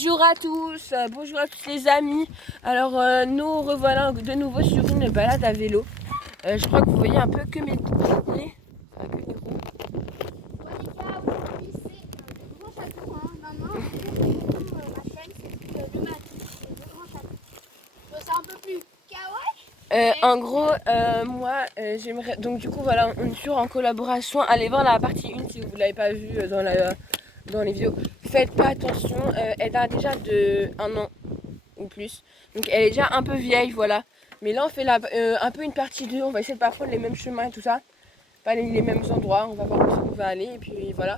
Bonjour à tous, bonjour à tous les amis. Alors nous revoilà de nouveau sur une balade à vélo. Je crois que vous voyez un peu que mes pieds, que mes roues. Bon les gars, aujourd'hui c'est le grand château. Maintenant, ma chaîne c'est le grand château. C'est un peu plus kawaii. En gros, moi j'aimerais. Donc du coup voilà, on est sur en collaboration. Allez voir la partie 1 si vous ne l'avez pas vue dans les vidéos. Faites pas attention, elle a déjà de 1 an ou plus. Donc elle est déjà un peu vieille, voilà. Mais là on fait un peu une partie 2, on va essayer de pas prendre les mêmes chemins et tout ça. Pas les mêmes endroits, on va voir où on va aller et puis voilà.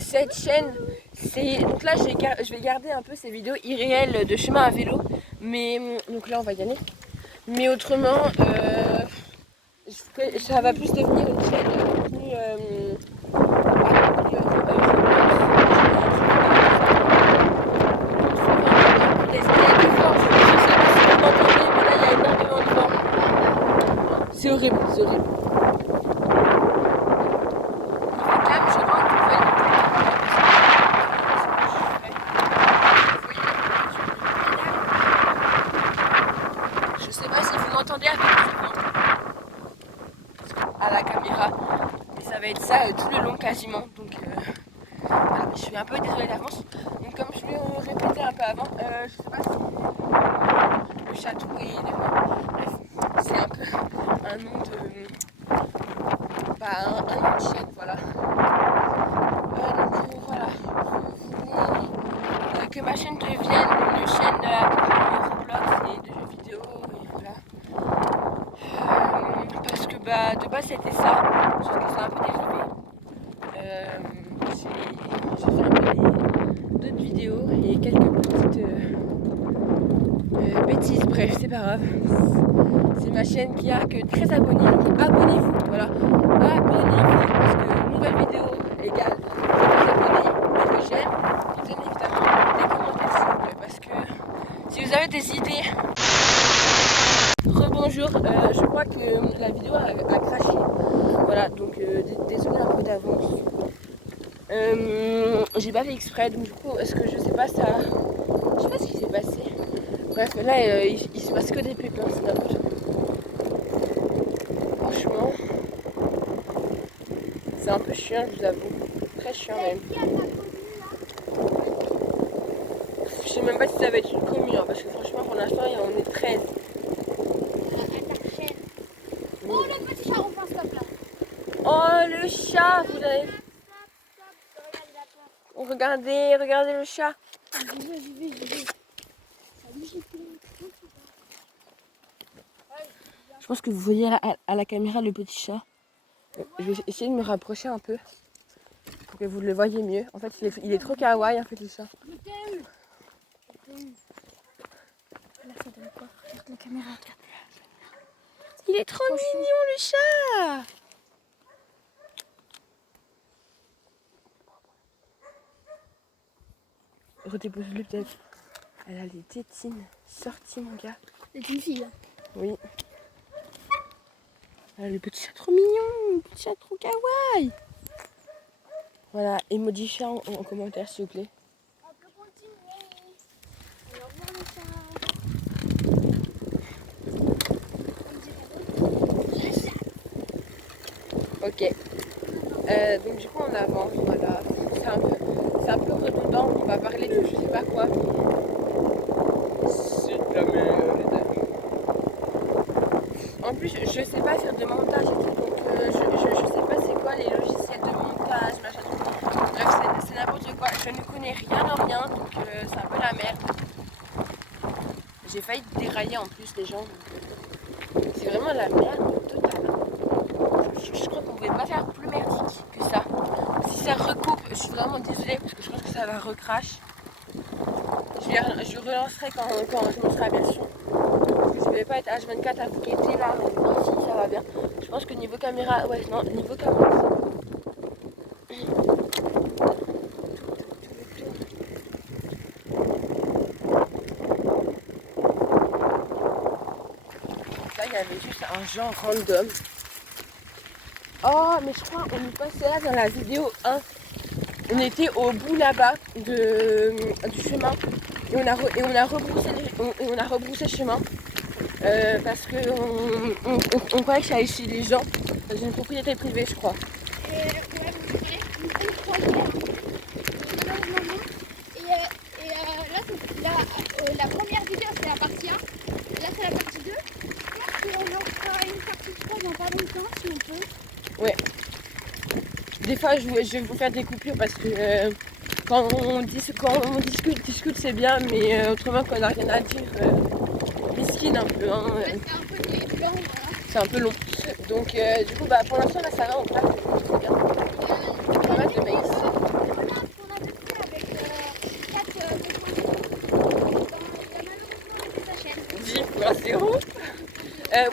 Cette chaîne, c'est. Donc là je vais garder un peu ces vidéos irréelles de chemin à vélo. Mais donc là on va y aller. Mais autrement, ça va plus devenir une chaîne de contenu. C'est horrible, c'est horrible. Je sais pas si vous m'entendez à la caméra, mais ça va être ça tout le long quasiment. Donc voilà, je suis un peu désolée d'avance. Donc comme je le répétais un peu avant, je sais pas si le château est. Bref, c'est un peu un nom de. Un nom de chaîne, voilà. Donc voilà, je voulais que ma chaîne devienne une chaîne de Roblox et de jeux vidéo et voilà. Parce que de base c'était ça, sauf que c'est un peu dérivé. J'ai fait un peu d'autres vidéos et quelques petites bêtises, bref c'est pas grave. C'est ma chaîne qui a que 13 abonnés, donc abonnez-vous, voilà. Abonnez-vous parce que nouvelle vidéo égale 13 abonnés, que j'aime, et bien évidemment des commentaires s'il vous plaît, parce que si vous avez des idées. Rebonjour, je crois que la vidéo a craché, voilà, donc désolé un peu d'avance. J'ai pas fait exprès, donc du coup, est-ce que je sais pas ça. Je sais pas ce qui s'est passé. Bref, là, il se passe que des pépins, c'est n'importe quoi. Franchement, c'est un peu chiant, je vous avoue. Très chiant même. Je sais même pas si ça va être une commune, parce que franchement, pour l'instant, on est 13. Oh le petit chat, on passe stop là. Oh le chat, vous avez. Regardez le chat. J'y vais. Je pense que vous voyez à la caméra le petit chat. Je vais essayer de me rapprocher un peu pour que vous le voyez mieux. En fait, il est trop kawaii en fait le chat. Je t'ai eu. Là ça donne quoi? Regarde la caméra, regarde. Il est trop mignon le chat. Redépose-le peut-être. Elle a les tétines sorties mon gars. C'est une fille là. Oui. Ah, le petit chat trop mignon, le petit chat trop kawaii. Voilà, emoji chat en commentaire s'il vous plaît. On peut continuer. Alors voir le chat. Ok. Donc du coup on avance, voilà. C'est un peu redondant, on va parler de je sais pas quoi. C'est de la merde. En plus je sais pas faire de montage et tout, donc je sais pas c'est quoi les logiciels de montage, machin. Bref c'est n'importe quoi, je ne connais rien en rien, donc c'est un peu la merde. J'ai failli dérailler en plus les gens, donc c'est vraiment la merde totale. Je crois qu'on pouvait pas faire plus merdique que ça. Si ça recoupe, je suis vraiment désolée parce que je pense que ça va recrash. Je relancerai quand je monterai la version. Je vais pas être H24 à vous guetter là, mais non, si ça va bien. Je pense que niveau caméra, ouais, non, niveau caméra. Là, il y avait juste un genre random. Oh, mais je crois qu'on y passait là dans la vidéo 1. on était au bout là-bas du chemin et on a rebroussé chemin parce que on croyait que j'allais chez les gens dans une propriété privée, je crois. Et ouais, vous savez, une croisière. Malheureusement non. Et là, la première vidéo c'est la partie 1. Et là c'est la partie 2. Et on en fera une partie 3 dans pas longtemps si on peut. Ouais. Des fois je vais vous faire des coupures parce que quand on discute c'est bien, mais autrement quand on n'a rien à dire, misquine un peu. Hein, Ouais, c'est un peu des blancs, voilà. c'est un peu long. Donc du coup pour l'instant là ça va, on passe, c'est trop bien. Pas mal de maïs. Voilà ce qu'on avait fait avec 4 malheureusement sa chaîne. 10.0.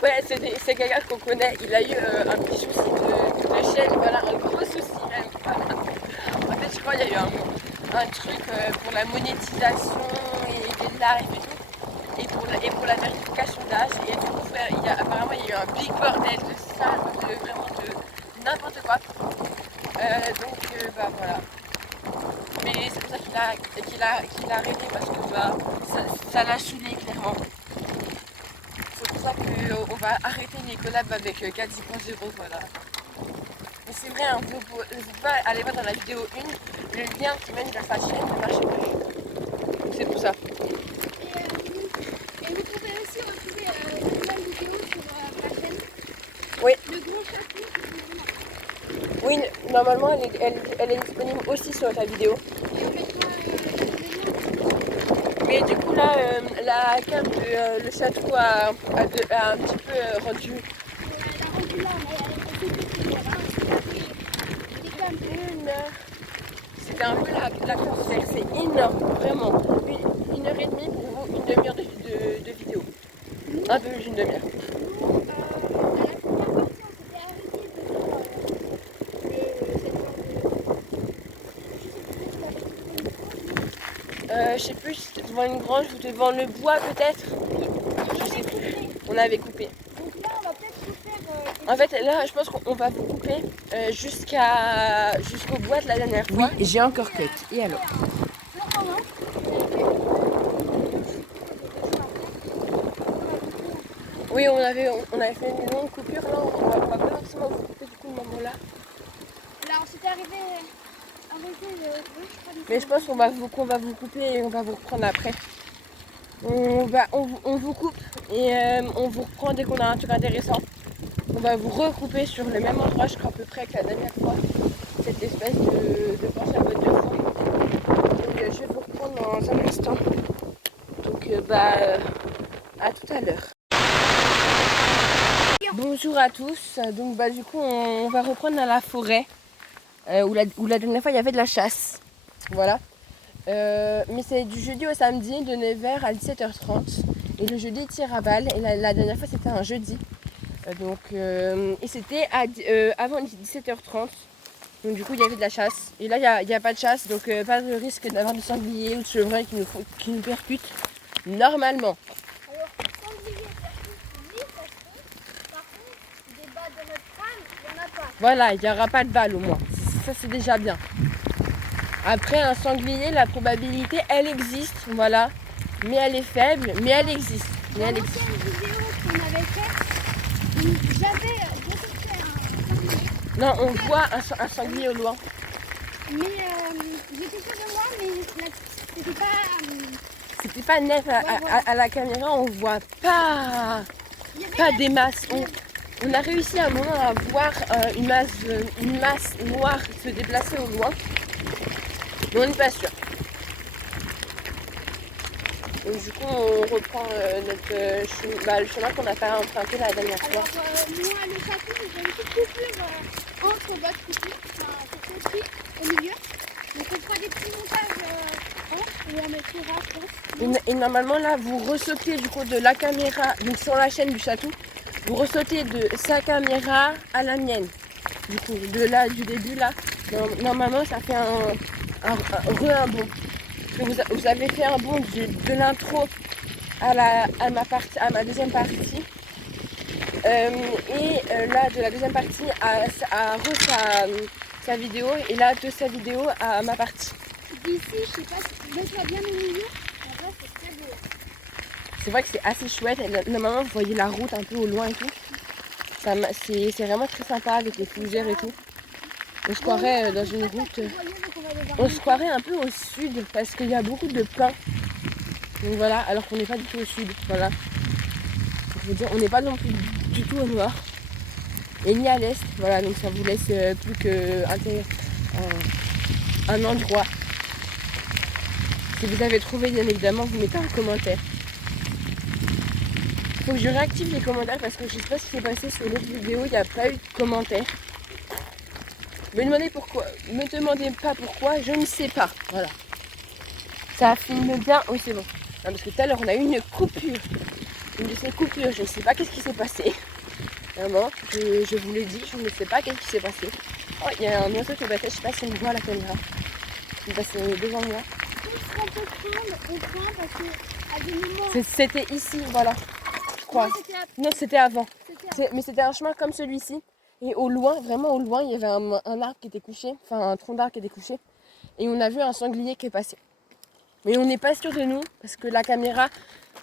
Ouais, c'est quelqu'un qu'on connaît. Il a eu un petit souci de chaîne, voilà, un gros souci même. En fait, je crois qu'il y a eu un truc pour la monétisation et des lives et tout, et pour la vérification d'âge. Et du coup, apparemment, il y a eu un big bordel de ça, vraiment de n'importe quoi. Donc, bah voilà. Mais c'est pour ça qu'il a arrêté parce que ça l'a saoulé clairement. C'est pour ça qu'on va arrêter les collabs avec 4.0, voilà. Mais c'est vrai, hein, vous pouvez aller voir dans la vidéo 1, le lien qui mène vers sa chaîne ne marche plus. Donc c'est pour ça. Et vous pouvez aussi retrouver une nouvelle vidéo sur ma chaîne. Oui. Le gros chapitre. Oui, normalement elle est disponible aussi sur ta vidéo. Et on mettra les liens. Mais du coup là, la cam de le château a un petit peu rendu. Elle a rendu là, mais elle était petite, il y avait des câbles. C'était un peu la concert, c'est énorme, vraiment. Une heure et demie pour vous, une demi-heure de vidéo. Un peu plus d'une demi-heure. Nous, à la première partie, on s'était arrêté devant Je sais plus si c'était devant une grange ou devant le bois peut-être. Je sais plus. On avait coupé. Donc là, on va peut-être refaire. En fait, là, je pense qu'on va vous couper jusqu'au bois de la dernière fois. Oui, j'ai encore cut. Et alors? Oui, on avait fait une longue coupure. Là, on va pas forcément vous couper du coup le moment là. Là, on s'était arrêté Mais je pense qu'on va vous couper et on va vous reprendre après. On vous coupe et on vous reprend dès qu'on a un truc intéressant. On va vous recouper sur le même endroit, je crois à peu près que la dernière fois. Cette espèce de planche à bottes de foin. Donc je vais vous reprendre dans un instant. Donc à tout à l'heure. Bonjour à tous. Donc du coup on va reprendre dans la forêt où la dernière fois il y avait de la chasse. Voilà. Mais c'est du jeudi au samedi de 9h à 17h30 et le jeudi tire à balle et la dernière fois c'était un jeudi et c'était avant 17h30, donc du coup il y avait de la chasse et là il n'y a pas de chasse, donc pas de risque d'avoir du sanglier ou de chevreuil qui nous percutent normalement. Alors, sanglier percute, oui, ça se peut. Par contre, des bas de notre crâne, il n'y en a pas. Voilà, il n'y aura pas de balle au moins, ça c'est déjà bien. Après un sanglier, la probabilité elle existe, voilà, mais elle est faible, mais elle existe. Dans l'ancienne vidéo qu'on avait faite, j'avais détecté un sanglier. Non, on voit un sanglier au loin. Mais j'étais sûre de moi, mais c'était pas. C'était pas net à la caméra, on voit pas des masses. On a réussi à un moment à voir une masse noire se déplacer au loin, mais on n'est pas sûr. Donc du coup on reprend le chemin qu'on n'a pas emprunté la dernière fois. Alors, moi, le château, j'ai une petite coupure entre votre coupure, enfin, c'est aussi au milieu. Donc, on fera des petits montages entre et on mettra, je pense. Et normalement là vous ressautez du coup de la caméra, donc sur la chaîne du château, vous ressautez de sa caméra à la mienne. Du coup du début là, normalement ça fait un bond. Vous avez fait un bond de l'intro à ma deuxième partie. Là de la deuxième partie à sa vidéo et là de sa vidéo à ma partie. D'ici, je sais pas si mettre-la bien au milieu. En vrai, c'est très beau. C'est vrai que c'est assez chouette. Normalement, vous voyez la route un peu au loin et tout. C'est vraiment très sympa avec les fougères et tout. On se croirait dans une route. On se croirait un peu au sud parce qu'il y a beaucoup de pins. Donc voilà, alors qu'on n'est pas du tout au sud. Voilà. Donc, je veux dire, on n'est pas non plus du tout au nord. Et ni à l'est. Voilà, donc ça vous laisse plus qu'un endroit. Si vous avez trouvé, bien évidemment, vous mettez un commentaire. Il faut que je réactive les commentaires parce que je sais pas ce qui s'est passé sur l'autre vidéo, il n'y a pas eu de commentaires. Me demandez pourquoi, me demandez pas pourquoi, je ne sais pas. Voilà. Ça filme bien. Oui, c'est bon. Non, parce que tout à l'heure, on a eu une coupure. Une de ces coupures, je ne sais pas qu'est-ce qui s'est passé. Vraiment, je vous l'ai dit, je ne sais pas qu'est-ce qui s'est passé. Oh, il y a un oiseau qui est passé, je sais pas si on me voit à la caméra. Il est passé devant moi. Tout ce qu'on peut prendre, on prend parce que à des moments. C'était ici, voilà. Je crois. Non, c'était avant. Mais c'était un chemin comme celui-ci. Et au loin, vraiment au loin, il y avait un arbre qui était couché, enfin un tronc d'arbre qui était couché. Et on a vu un sanglier qui est passé. Mais on n'est pas sûr de nous, parce que la caméra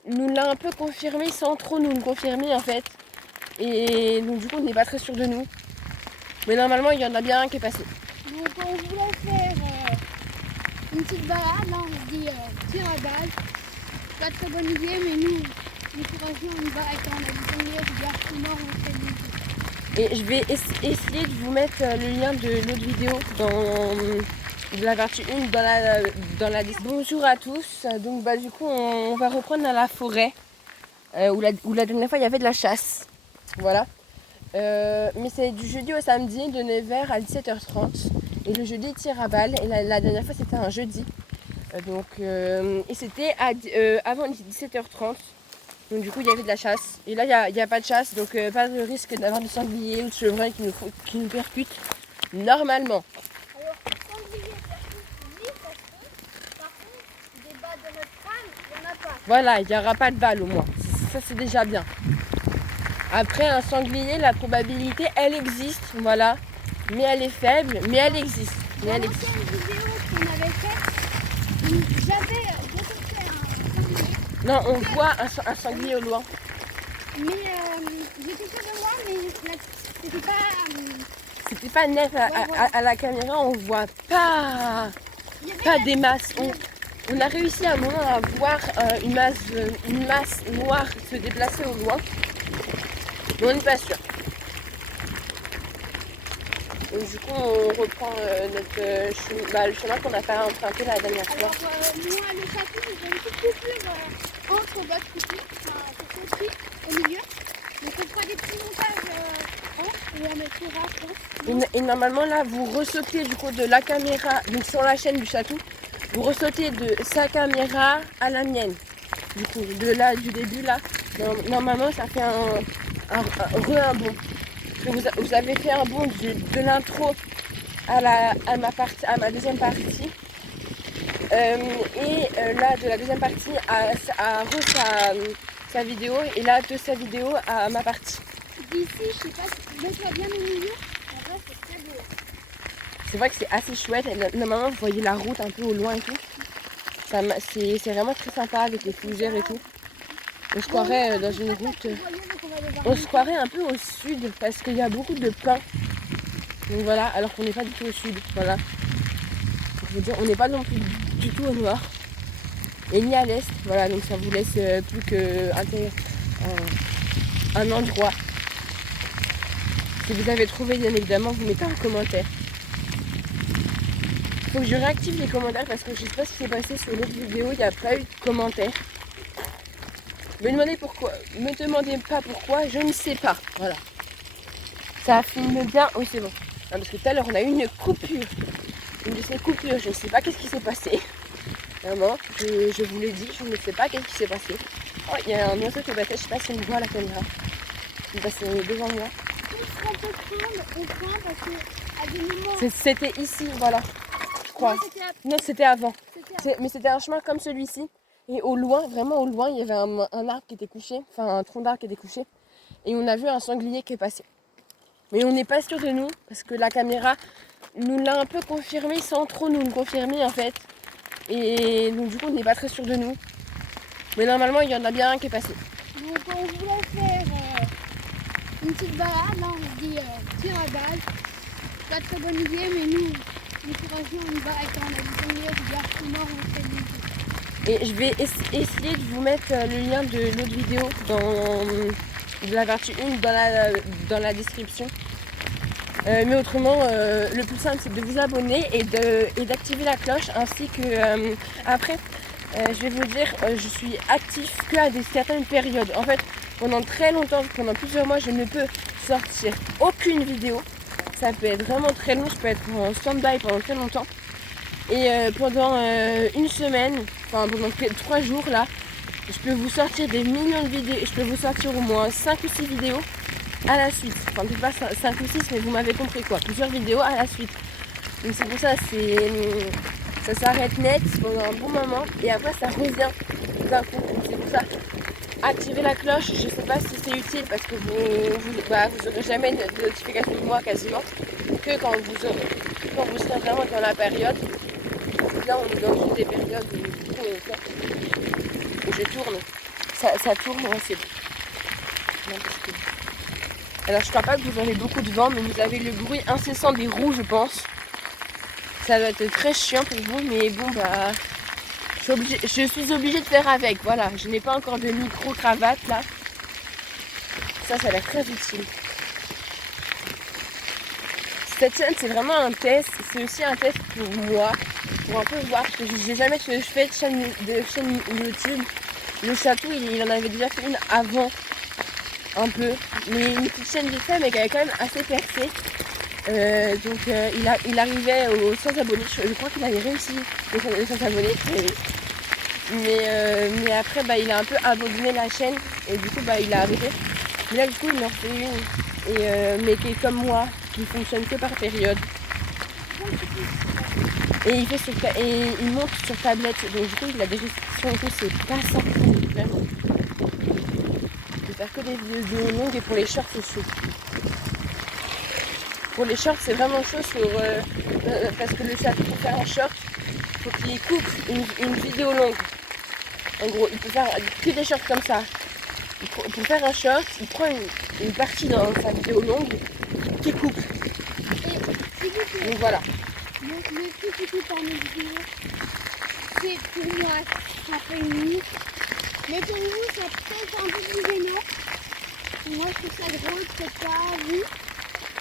nous l'a un peu confirmé sans trop nous le confirmer en fait. Et donc du coup on n'est pas très sûr de nous. Mais normalement il y en a bien un qui est passé. Donc on voulait faire une petite balade, hein, on se dit tir à balle. Pas très bonne idée, mais nous, les courageux, on y va et quand on a du sanglier, c'est bien plus mort, on fait une. Et je vais essayer de vous mettre le lien de l'autre vidéo de la partie 1 dans la liste. Bonjour à tous, donc du coup on va reprendre dans la forêt où la dernière fois il y avait de la chasse. Voilà. Mais c'est du jeudi au samedi de 9h à 17h30 et le jeudi tir à balle et la dernière fois c'était un jeudi. Et c'était avant 17h30. Donc du coup il y avait de la chasse. Et là il n'y a pas de chasse, donc pas de risque d'avoir du sanglier ou de chevreuil qui nous percute normalement. Alors, sanglier percute, oui, ça se peut. Par contre, des balles de notre crâne, il n'y en a pas. Voilà, il n'y aura pas de balle au moins. Ça c'est déjà bien. Après un sanglier, la probabilité elle existe, voilà. Mais elle est faible, mais elle existe. Dans l'ancienne vidéo qu'on avait faite, j'avais détecté un sanglier. Non, on voit un sanglier au loin. Mais j'étais sûre de moi, mais c'était pas. C'était pas net à la caméra, on voit pas des masses. On a réussi à un moment à voir une masse noire se déplacer au loin. Mais on n'est pas sûr. Donc du coup on reprend le chemin qu'on n'a pas emprunté la dernière fois. Alors moi le château, j'ai une petite coupure entre d'autres coupures, enfin c'est aussi au milieu. Donc on fera des petits montages et on mettra je pense. Et normalement là vous ressautez du coup de la caméra, donc sur la chaîne du château, vous ressautez de sa caméra à la mienne. Du coup du début là, normalement ça fait un bond. Vous avez fait un bond de l'intro à ma deuxième partie. Là de la deuxième partie à sa vidéo et là de sa vidéo à ma partie. D'ici, je sais pas si mettre-la bien au milieu. En vrai, c'est très beau. C'est vrai que c'est assez chouette. Normalement vous voyez la route un peu au loin et tout. C'est vraiment très sympa avec les fougères et tout. On se croirait dans une route. On se croirait un peu au sud parce qu'il y a beaucoup de pins. Donc voilà, alors qu'on n'est pas du tout au sud. Voilà. Donc, je veux dire, on n'est pas non plus du tout au nord. Et ni à l'est. Voilà, donc ça vous laisse plus qu'un endroit. Si vous avez trouvé, bien évidemment, vous mettez un commentaire. Il faut que je réactive les commentaires parce que je sais pas ce qui s'est passé sur l'autre vidéo, il n'y a pas eu de commentaires. Me demandez pourquoi, me demandez pas pourquoi, je ne sais pas. Voilà. Ça filme bien. Oui, c'est bon. Non, parce que tout à l'heure on a eu une coupure. Une de ces coupures, je ne sais pas qu'est-ce qui s'est passé. Vraiment, je vous l'ai dit, je ne sais pas qu'est-ce qui s'est passé. Oh, il y a un oiseau qui est passé, je sais pas si on me voit à la caméra. Il est passé devant moi. Tout ce qu'on peut prendre, on prend parce que à des moments. C'était ici, voilà. Je crois. Non, c'était avant. Mais c'était un chemin comme celui-ci. Et au loin, vraiment au loin, il y avait un arbre qui était couché, enfin un tronc d'arbre qui était couché. Et on a vu un sanglier qui est passé. Mais on n'est pas sûr de nous, parce que la caméra nous l'a un peu confirmé sans trop nous le confirmer en fait. Et donc du coup on n'est pas très sûr de nous. Mais normalement il y en a bien un qui est passé. Donc on voulait faire une petite balade, là on se dit tir à balle. Pas très bonne idée, mais nous, les courageux, on y va et quand on a du temps libre, on garde tout mort, on fait une Et je vais essayer de vous mettre le lien de l'autre vidéo de la partie 1 dans la description. Mais autrement, le plus simple c'est de vous abonner et d'activer la cloche ainsi que après, je vais vous dire, je suis actif qu'à certaines périodes. En fait, pendant très longtemps, pendant plusieurs mois, je ne peux sortir aucune vidéo. Ça peut être vraiment très long, je peux être en stand-by pendant très longtemps. Et pendant une semaine, enfin pendant 3 jours là, je peux vous sortir des millions de vidéos, je peux vous sortir au moins 5 ou 6 vidéos à la suite. Enfin peut-être pas 5 ou 6 mais vous m'avez compris quoi, plusieurs vidéos à la suite. Donc c'est pour ça, ça s'arrête net pendant un bon moment et après ça revient d'un coup. Donc c'est pour ça, activez la cloche, je sais pas si c'est utile parce que vous aurez jamais de notification de moi quasiment, que quand vous serez vraiment dans la période. Là on est dans une des périodes où je tourne. Ça tourne, ouais, c'est bon. Alors je crois pas que vous avez beaucoup de vent, mais vous avez le bruit incessant des roues je pense. Ça va être très chiant pour vous, mais bon bah je suis obligée de faire avec, voilà. Je n'ai pas encore de micro-cravate là. Ça a l'air très utile. Cette chaîne c'est vraiment un test, c'est aussi un test pour moi, pour un peu voir, parce que j'ai jamais fait de chaîne YouTube. Le château il en avait déjà fait une avant, un peu, mais une petite chaîne vite fait mais qui avait quand même assez percé. Donc il arrivait aux 100 abonnés, je crois qu'il avait réussi les 100 abonnés très vite. Mais après il a un peu abandonné la chaîne et du coup il a arrêté. Mais là du coup il en fait une, mais qui est comme moi, qui fonctionne que par période. Et il monte sur tablette, donc du coup il a des restrictions et tout, c'est pas ça vraiment. Il peut faire que des vidéos longues et pour les shorts c'est chaud. Pour les shorts c'est vraiment chaud parce que le château pour faire un short, il faut qu'il coupe une vidéo longue. En gros, il peut faire que des shorts comme ça. Pour faire un short, il prend une partie dans sa vidéo longue qui coupe. Donc voilà. Donc le truc qui coupe en vidéo, c'est pour moi, ça fait une minute. Mais pour vous, ça peut être un peu plus gênant. Moi, je trouve ça drôle, peut-être pas vous.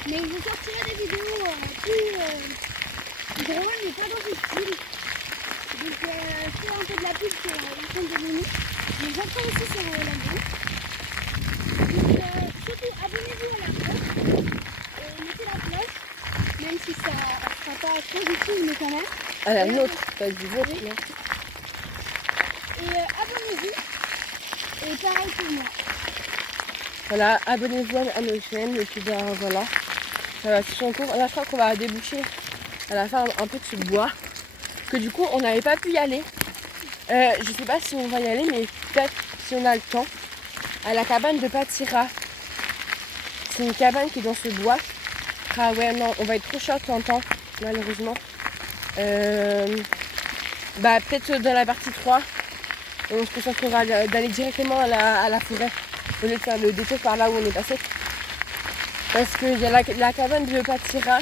Mais je sortirai des vidéos plus drôles, mais pas dans ce style. Donc, je fais un peu de la pub sur la chaîne de Mimi. Mais j'apprends aussi sur la chaîne. Donc, surtout, abonnez-vous à la cloche. Mettez la cloche, même si ça ne sera pas très utile, mais quand même. À la nôtre, pas du vôtre, non. Et abonnez-vous. Et pareil pour moi. Voilà, abonnez-vous à nos chaînes et puis voilà. Ça va son cours. Là je crois qu'on va déboucher à la fin un peu de ce bois. Que du coup on n'avait pas pu y aller. Je sais pas si on va y aller, mais peut-être si on a le temps. À la cabane de Patira. C'est une cabane qui est dans ce bois. Ah ouais non, on va être trop short en temps, malheureusement. Peut-être dans la partie 3. On se concentrera d'aller directement à la forêt au lieu de faire le détour par là où on est passé. Parce qu'il y a la cabane de Patira.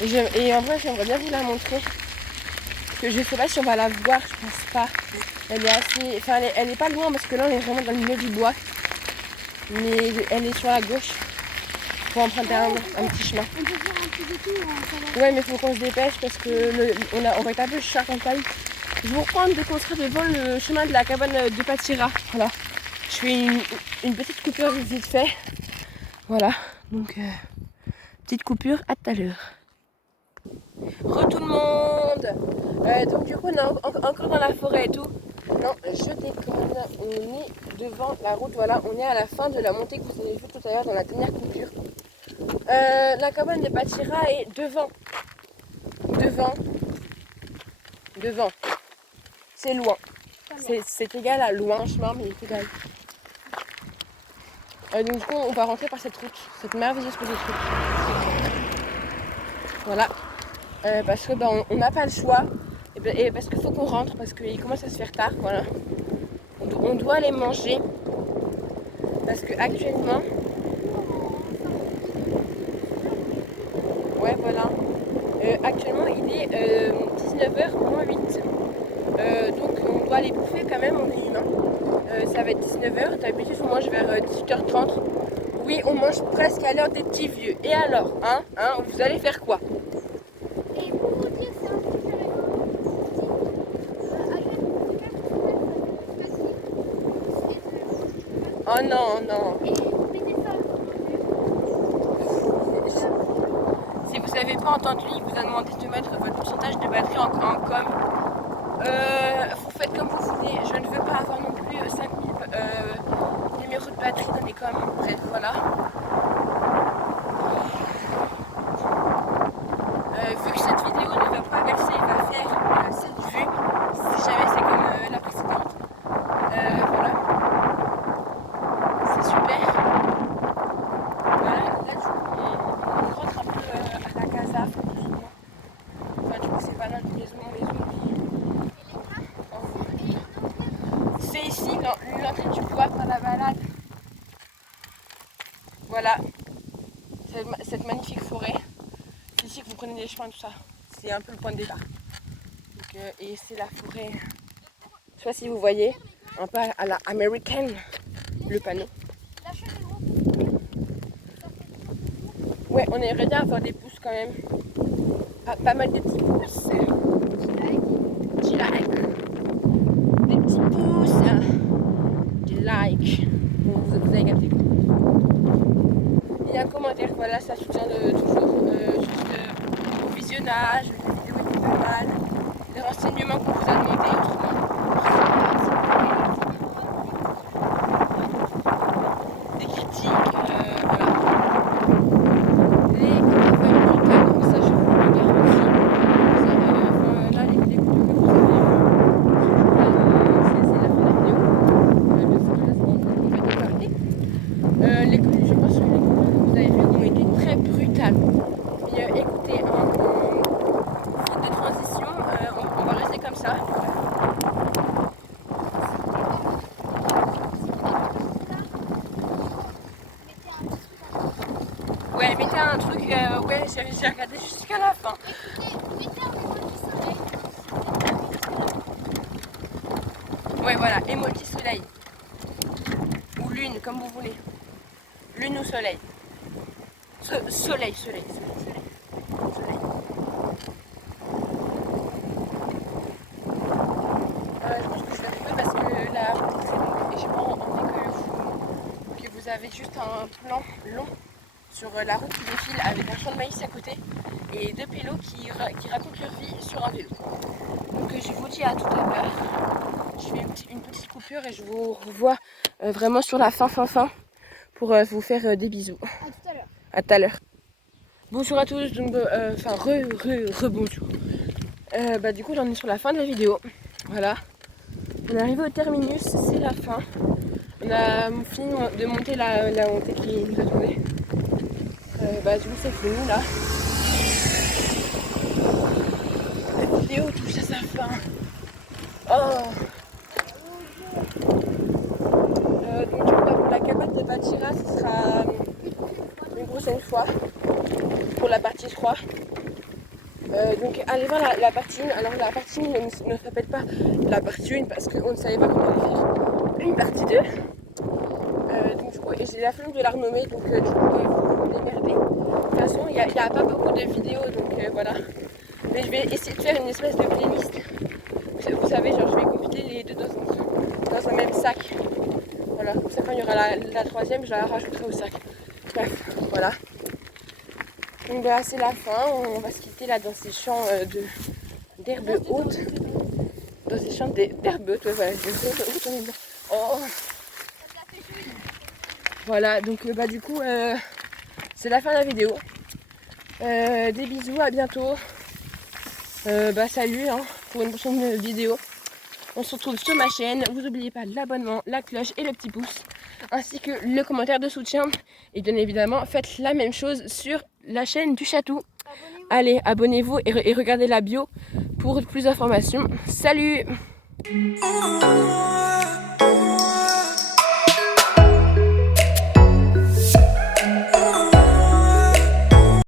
Et en vrai j'aimerais bien vous la montrer. Parce que je sais pas si on va la voir, je pense pas. Elle est assez. Enfin elle est pas loin parce que là on est vraiment dans le milieu du bois. Mais elle est sur la gauche. Faut emprunter un petit chemin. On peut faire un petit détour. Ouais mais faut qu'on se dépêche parce que on va être un peu short en taille. Je vous reprends dès qu'on sera devant le chemin de la cabane de Patira. Voilà. Je fais une petite coupure vite fait. Voilà. Donc petite coupure, à tout à l'heure. Re tout le monde. Donc du coup on est encore dans la forêt et tout. Non, je déconne. On est devant la route, voilà, on est à la fin de la montée que vous avez vu tout à l'heure dans la dernière coupure. La cabane de Patira est devant. Devant. C'est loin. C'est égal à loin, chemin, mais c'est égal. Donc du coup, on va rentrer par cette route, cette merveilleuse petite route. Voilà. Parce que on n'a pas le choix. Et parce qu'il faut qu'on rentre, parce qu'il commence à se faire tard. Voilà. On doit aller manger. Parce que actuellement. Ouais, voilà. Actuellement, il est 19h moins 8. Donc on doit aller bouffer quand même, on est humain. Ça va être 19h, d'habitude on mange vers 18h30. Oui, on mange presque à l'heure des petits vieux. Et alors, vous allez faire quoi? Et pour vous dire, c'est un petit peu Oh non, non. et vous mettez ça. Si vous n'avez pas entendu, il vous a demandé de mettre votre pourcentage de batterie en com. Vous faites comme vous voulez. Je ne veux pas avoir non plus 5000 numéros de batterie dans mes coms. Bref, voilà. Vu que cette vidéo ne va pas verser, il va faire 7 vues. Si jamais c'est comme la précédente. Voilà. C'est super. Voilà, là du coup on rentre un peu à la casa. Enfin du coup c'est pas notre maison. C'est ici l'entrée du bois par la balade. Voilà. Cette magnifique forêt. C'est ici que vous prenez des chemins, tout ça. C'est un peu le point de départ. Donc, et c'est la forêt. Je sais pas si vous voyez, un peu à la américaine, le panneau. Ouais, on aimerait bien avoir des pouces quand même. Pas mal de petits pouces. Des likes. Des petits pouces. Des likes. Bon, vous avez capté. Et un commentaire, voilà, ça soutient toujours juste au visionnage, la vidéo était pas mal, les renseignements qu'on vous a demandé autrement. Des critiques, voilà. Les commentaires, ça je vous le garantis. Vous avez, là les coupures que vous avez c'est la fin de la vidéo. Parce que là on va démarrer. Je pense que les coupures que vous avez vues ont été très brutales. Et écoutez, en fil de transition, on va rester comme ça. Ouais, mettez un truc, ouais, j'ai regardé jusqu'à la fin. Ouais, voilà, emoji soleil. Ou lune, comme vous voulez. Lune ou soleil. Soleil. Je pense que je vais trouver parce que la route est très longue et j'ai pas envie que vous avez juste un plan long sur la route qui défile avec un champ de maïs à côté et deux pélos qui racontent leur vie sur un vélo. Donc je vous dis à tout à l'heure. Je fais une petite coupure et je vous revois vraiment sur la fin pour vous faire des bisous. À tout à l'heure. À tout à l'heure. Bonjour à tous, donc enfin bonjour. Du coup j'en ai sur la fin de la vidéo. Voilà. On est arrivé au terminus, c'est la fin. On a fini de monter la montée qui nous attendait. Du coup c'est fini là. La vidéo touche à sa fin. Oh. Donc du coup pour la cabane de Batira, ce sera une prochaine fois pour la partie 3. Donc allez voir la partie 1. Alors la partie 1 ne s'appelle pas la partie 1 parce qu'on ne savait pas comment faire une partie 2. Donc du coup j'ai la flemme de la renommer, donc du coup vous démerdez. De toute façon il n'y a pas beaucoup de vidéos, donc voilà. Mais je vais essayer de faire une espèce de playlist. Vous savez, genre je vais compiler les deux dans un même sac. Voilà, comme ça quand il y aura la troisième, je la rajouterai au sac. Bref, voilà. Donc c'est la fin, on va se quitter là dans ces champs d'herbe haute. Dans ces champs d'herbe haute, ouais, voilà. Oh. Voilà, donc du coup, c'est la fin de la vidéo. Des bisous, à bientôt. Salut pour une prochaine vidéo. On se retrouve sur ma chaîne. Vous n'oubliez pas l'abonnement, la cloche et le petit pouce, ainsi que le commentaire de soutien. Et bien évidemment, faites la même chose sur la chaîne du Chatou. Allez, abonnez-vous et regardez la bio pour plus d'informations. Salut!